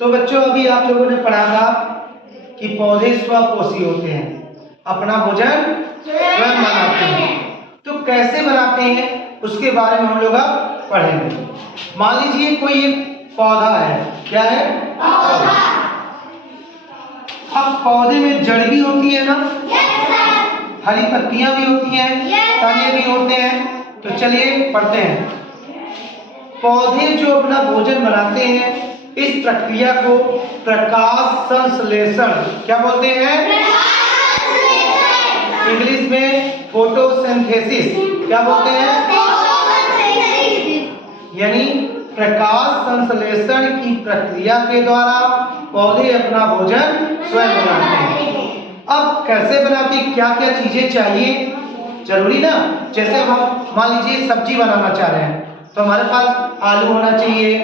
तो बच्चों अभी आप लोगों ने पढ़ा था कि पौधे स्वपोषी होते हैं, अपना भोजन स्वयं बनाते हैं। तो कैसे बनाते हैं उसके बारे में हम लोग अब पढ़ेंगे। मान लीजिए कोई एक पौधा है, क्या है? पौधा। अब पौधे में जड़ भी होती है ना? हरी पत्तियां भी होती हैं, तने भी होते हैं। तो चलिए पढ़ते हैं। पौधे जो अपना भोजन बनाते हैं, इस प्रक्रिया को प्रकाश संश्लेषण क्या बोलते हैं? इंग्लिश में फोटोसिंथेसिस क्या बोलते हैं? यानी प्रकाश संश्लेषण की प्रक्रिया के द्वारा पौधे अपना भोजन स्वयं बनाते हैं। अब कैसे बनाते हैं, क्या क्या चीजें चाहिए, जरूरी ना? जैसे हम मान लीजिए सब्जी बनाना चाह रहे हैं तो हमारे पास आलू होना चाहिए,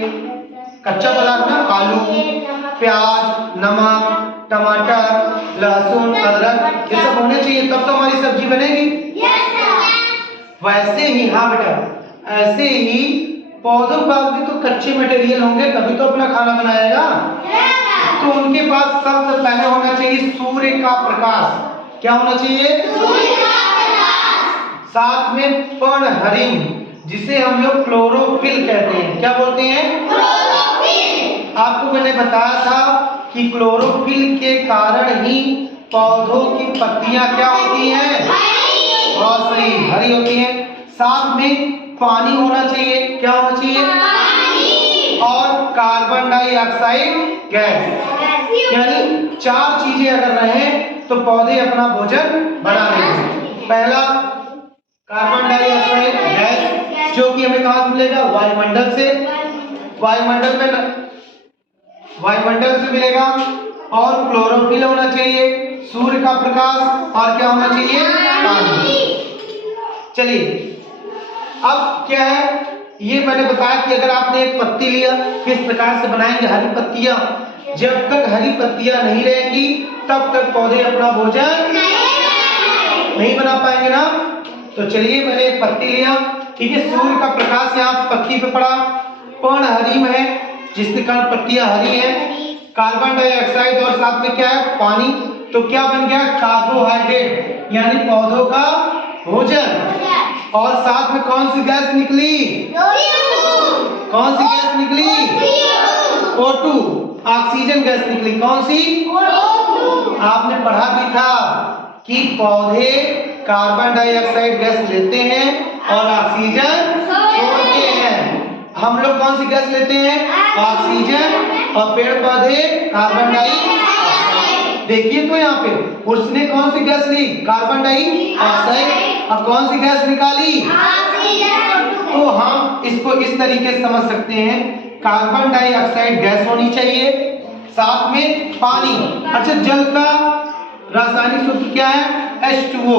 कच्चा पदार्थ ना, आलू, प्याज, नमक, टमाटर, लहसुन, अदरक, ये सब होने चाहिए, तब तो हमारी सब्जी बनेगी। वैसे ही, हाँ बेटा, ऐसे ही पौधों का भी तो कच्चे मटेरियल होंगे तभी तो अपना खाना बनाएगा। तो उनके पास सबसे पहले होना चाहिए सूर्य का प्रकाश। क्या होना चाहिए? सूर्य का प्रकाश। साथ में पर्णहरित, जिसे हम लोग क्लोरोफिल कहते हैं। क्या बोलते हैं? क्लोरोफिल। आपको मैंने बताया था कि क्लोरोफिल के कारण ही पौधों की पत्तियां क्या होती हैं? बहुत सही, हरी होती हैं। साथ में पानी होना चाहिए। क्या होना चाहिए? पानी। और कार्बन डाइऑक्साइड गैस। यानी 4 चीजें अगर रहें तो पौधे अपना भोजन बना लेंगे। पहला कार्बन डाइऑक्साइड गैस, जो कि हमें कहां से मिलेगा? वायुमंडल से। वायुमंडल से मिलेगा। और क्लोरोफिल होना चाहिए, सूर्य का प्रकाश, और क्या होना चाहिए? पानी। चलिए अब क्या है, ये मैंने बताया कि अगर आपने एक पत्ती लिया, किस प्रकार से बनाएंगे? हरी पत्तियां। जब तक हरी पत्तियां नहीं रहेंगी तब तक पौधे अपना भोजन नहीं बना पाएंगे ना। तो चलिए मैंने एक पत्ती लिया, ठीक है, सूर्य का प्रकाश यहाँ पत्ती पे पड़ा, पर्णहरित है जिसके कारण पत्तियां हरी हैं, कार्बन डाइऑक्साइड और साथ में क्या है? पानी। तो क्या बन गया? कार्बोहाइड्रेट, यानी पौधों का भोजन। और साथ में कौन सी गैस निकली? कौन सी गैस निकली? O2, ऑक्सीजन गैस निकली। कौन सी? आपने पढ़ा भी था कि पौधे कार्बन डाइऑक्साइड गैस लेते हैं और ऑक्सीजन छोड़ते हैं। हम लोग कौन सी गैस लेते हैं? ऑक्सीजन। और पेड़ पौधे कार्बन डाइऑक्साइड। देखिए तो यहाँ पे उसने कौन सी गैस ली? Carbon dioxide. और कौन सी गैस निकाली? तो हम इसको इस तरीके से समझ सकते हैं, कार्बन डाइऑक्साइड गैस होनी चाहिए, साथ में पानी। अच्छा, जल का रासायनिक सूत्र क्या है? H2O।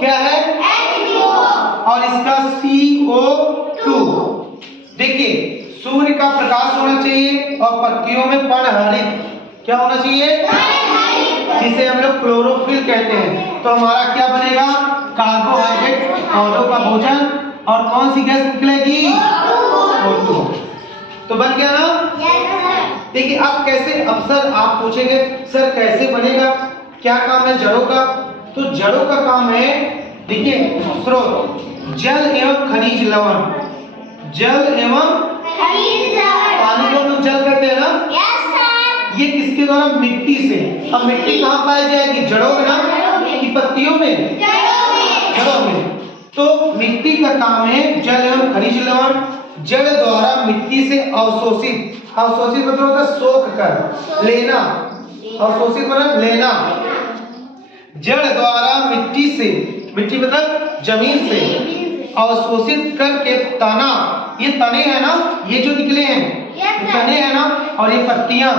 क्या है? H2O। और इसका CO2। देखिए, सूर्य का प्रकाश होना चाहिए और पत्तियों में पर्णहरित। क्या होना चाहिए? जिसे हम लोग क्लोरोफिल कहते हैं। तो हमारा क्या बनेगा? कार्बोहाइड्रेट, पौधों का भोजन। और कौन सी गैस निकलेगी? O2। तो बन गया ना? देखिए अब कैसे, अब सर आप पूछेंगे सर कैसे बनेगा, क्या काम है जड़ों का? तो जड़ों का काम है, देखिए, स्रोत जल एवं खनिज लवण। जल एवं खनिज लवण, पानी को हम जल कहते हैं ना? ये किसके द्वारा? मिट्टी से। अब मिट्टी कहाँ पाई जाएगी? जड़ों में ना, कि पत्तियों में? जड़ों में। तो मिट्टी का काम है जल एवं खनिज लवण जड़ द्वारा मिट्टी से अवशोषित, अवशोषित मतलब होता है सोख कर लेना, अवशोषित मतलब लेना। जड़ द्वारा मिट्टी से, मिट्टी मतलब जमीन से अवशोषित करके तना, ये तने है ना, ये जो निकले हैं तने है ना, और ये पत्तियां,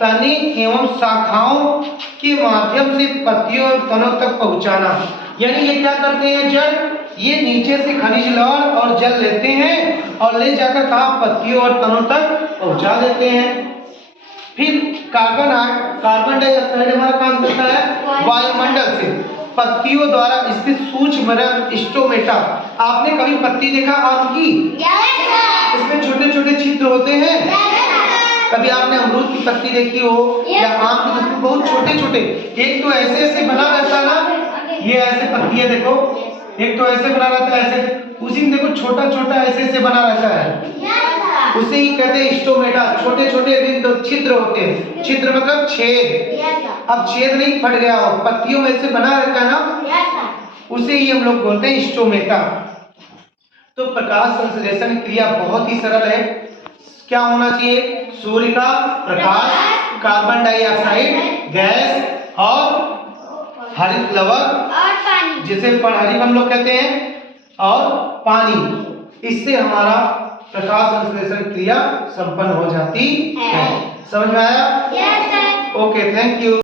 तने एवं शाखाओं के माध्यम से पत्तियों और तनों तक पहुंचाना। यानी ये क्या करते हैं? जड़ ये नीचे से खनिज लवण और जल लेते हैं और ले जाकर कहा? पत्तियों और तनों तक पहुंचा देते हैं। फिर कार्बन डाइऑक्साइड हमारा काम करता है वायुमंडल से पत्तियों द्वारा स्थित सूक्ष्म रंध्र स्टोमेटा। आपने कभी पत्ती देखा आम की? इसमें छोटे छोटे छिद्र होते हैं। कभी आपने अमरूद की पत्ती देखी हो या आम की, उसमें बहुत छोटे छोटे, एक तो ऐसे ऐसे बना रहता है ना, ये ऐसे पत्ती है देखो, एक तो ऐसे बना रहता है ऐसे, उसी में देखो छोटा छोटा ऐसे ऐसे बना रहता है, उसे ही कहते हैं स्टोमेटा। छोटे छोटे बिंदु छिद्र होते हैं, छिद्र मतलब छेद। अब छेद नहीं फट गया हो, पत्तियों में से बना रहता है ना, उसे ही हम लोग बोलते हैं स्टोमेटा। तो प्रकाश संश्लेषण क्रिया बहुत ही सरल है। क्या होना चाहिए? सूर्य का प्रकाश, कार्बन डाइऑक्साइड गैस और हरित लवक और पानी, जिसे हरित हम लोग कहते हैं, और पानी, इससे हमारा प्रकाश संश्लेषण क्रिया संपन्न हो जाती है। समझ में आया? Yes sir. Okay, thank you.